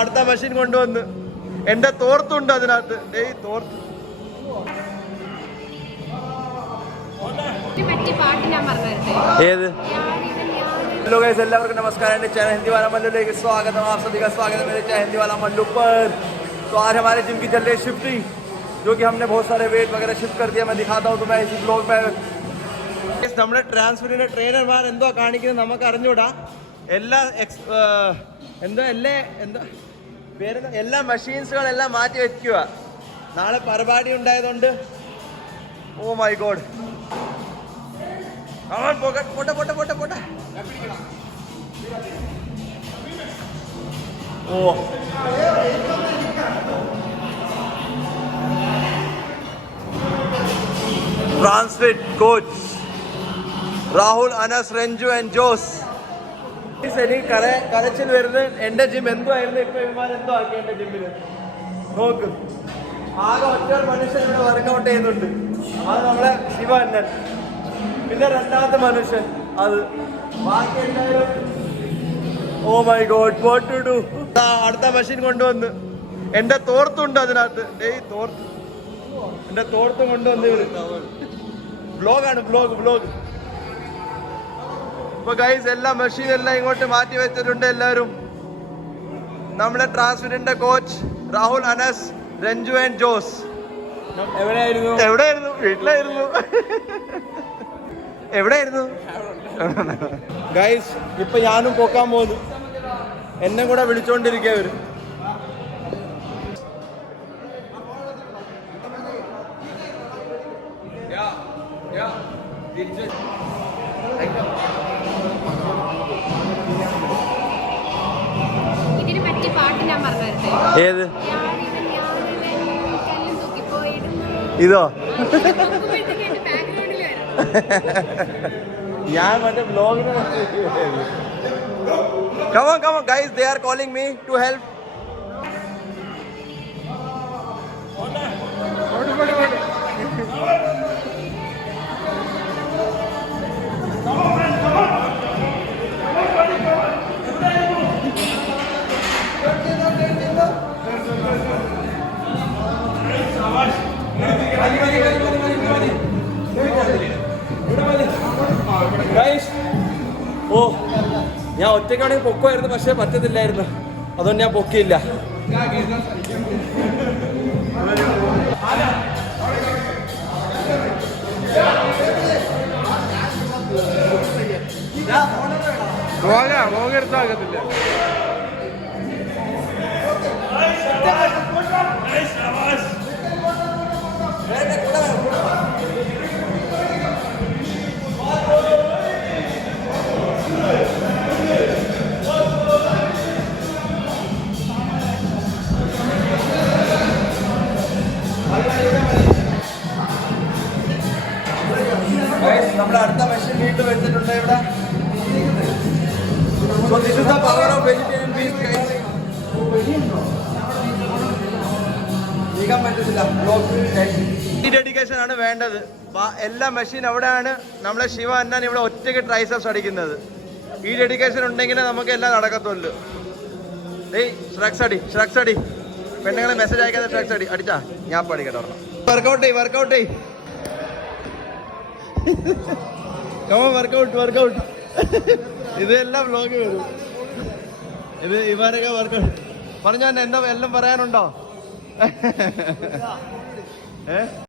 അടുത്ത മെഷീൻ കൊണ്ടുവന്ന് എന്റെ തോർത്തുണ്ട് അതിനകത്ത്. തോർത്ത് ഏത്? हेलो गाइस, എല്ലാവർക്കും नमस्कार। चैनल हिंदी वाला मल्लू लेके स्वागत है। आप सभी का स्वागत है मेरे चैनल हिंदी वाला मल्लू पर। तो आज हमारे जिम की चल रही है शिफ्टिंग, जो कि हमने बहुत सारे वेट वगैरह शिफ्ट कर दिया। मैं दिखाता हूँ तुम्हें इसी ब्लॉग में। നമ്മുടെ ട്രാൻസ്ഫറിന്റെ ട്രെയിനർമാർ എന്തോ കാണിക്കുന്നത് നമുക്ക് അറിഞ്ഞൂടാ. എല്ലാ മെഷീൻസുകളെല്ലാം മാറ്റി വെക്കുക. നാളെ പരിപാടി ഉണ്ടായതുകൊണ്ട്. ഓ മൈ ഗോഡ്, പോട്ടെ പോട്ടെ പോട്ടെ പോട്ടെ. ഓ ട്രാൻസ്ഫിറ്റ് കോച്ച് രാഹുൽ, അനസ്, രഞ്ജു ആൻഡ് ജോസ്. എനിക്ക് കരച്ചിൽ വരുന്നത്. എന്റെ ജിം എന്തോ ആയിരുന്നു, ഇപ്പൊ ഇവന്മാർ എന്തോ ആക്കി എന്റെ ജിമ്മില്. നോക്ക്, ആകെ ഒറ്റ മനുഷ്യൻ ഇവിടെ വർക്കൗട്ട് ചെയ്യുന്നുണ്ട്. അത് നമ്മളെ ശിവ അന്നൻ. പിന്നെ രണ്ടാമത്തെ മനുഷ്യൻ അത്. ബാക്കി എല്ലാവരും oh my God, what to do. അടുത്ത മെഷീൻ കൊണ്ടുവന്ന് എന്റെ തോർത്തുണ്ട് അതിനകത്ത്. തോർത്ത്, എന്റെ തോർത്ത് കൊണ്ടുവന്ന് ഇവര്. ബ്ലോഗാണ്, ബ്ലോഗ്. ഇപ്പൊ ഗൈസ് എല്ലാ മെഷീനെല്ലാം ഇങ്ങോട്ട് മാറ്റി വെച്ചിട്ടുണ്ട് എല്ലാവരും. നമ്മുടെ ട്രാൻസ്ഫിറ്റിന്റെ കോച്ച് രാഹുൽ, അനസ്, രഞ്ജു ആൻഡ് ജോസ്. എവിടെയായിരുന്നു? വീട്ടിലായിരുന്നു. എവിടെയായിരുന്നു ഗൈസ്? ഇപ്പൊ ഞാനും പോക്കാൻ പോകുന്നു. എന്നെ കൂടെ വിളിച്ചോണ്ടിരിക്കുക അവര്. ഏത്? ഇതോ? ഞാൻ മറ്റേ ബ്ലോഗിന്. Come on guys, they are calling me to help. ഓ, ഞാൻ ഒറ്റയ്ക്കാണെങ്കിൽ പൊക്കുമായിരുന്നു, പക്ഷെ പറ്റത്തില്ലായിരുന്നു. അതുകൊണ്ട് ഞാൻ പൊക്കിയില്ല. എടുത്താകത്തില്ല. നമ്മുടെ അടുത്ത മെഷീൻ വീണ്ടും വെച്ചിട്ടുണ്ട് ഇവിടെ. Power of vegetarian beef. നീക്കാൻ പറ്റത്തില്ല. ഈ ഡെഡിക്കേഷൻ ആണ് വേണ്ടത്. എല്ലാ മെഷീൻ അവിടെയാണ്. നമ്മളെ ശിവ അന്നാൻ ഇവിടെ ഒറ്റയ്ക്ക് ട്രൈസെപ്സ് അടിക്കുന്നത്. ഈ ഡെഡിക്കേഷൻ ഉണ്ടെങ്കിലേ നമുക്ക് എല്ലാം നടക്കത്തുള്ളൂ. ഷ്രക്സ് അടി. പെണ്ണുങ്ങളെ മെസ്സേജ് അയക്കാതെ ഷ്രക്സ് അടി. അടിച്ചാ ഞാൻ പഠിക്കട്ടെ. വർക്കൗട്ട് ചെയ്. വർക്കൗട്ട്. ഇതെല്ലാം വ്ലോഗ് വരും. ഇത് ഇവരൊക്കെ വർക്കൗട്ട് പറഞ്ഞ എന്താ എല്ലാം പറയാനുണ്ടോ?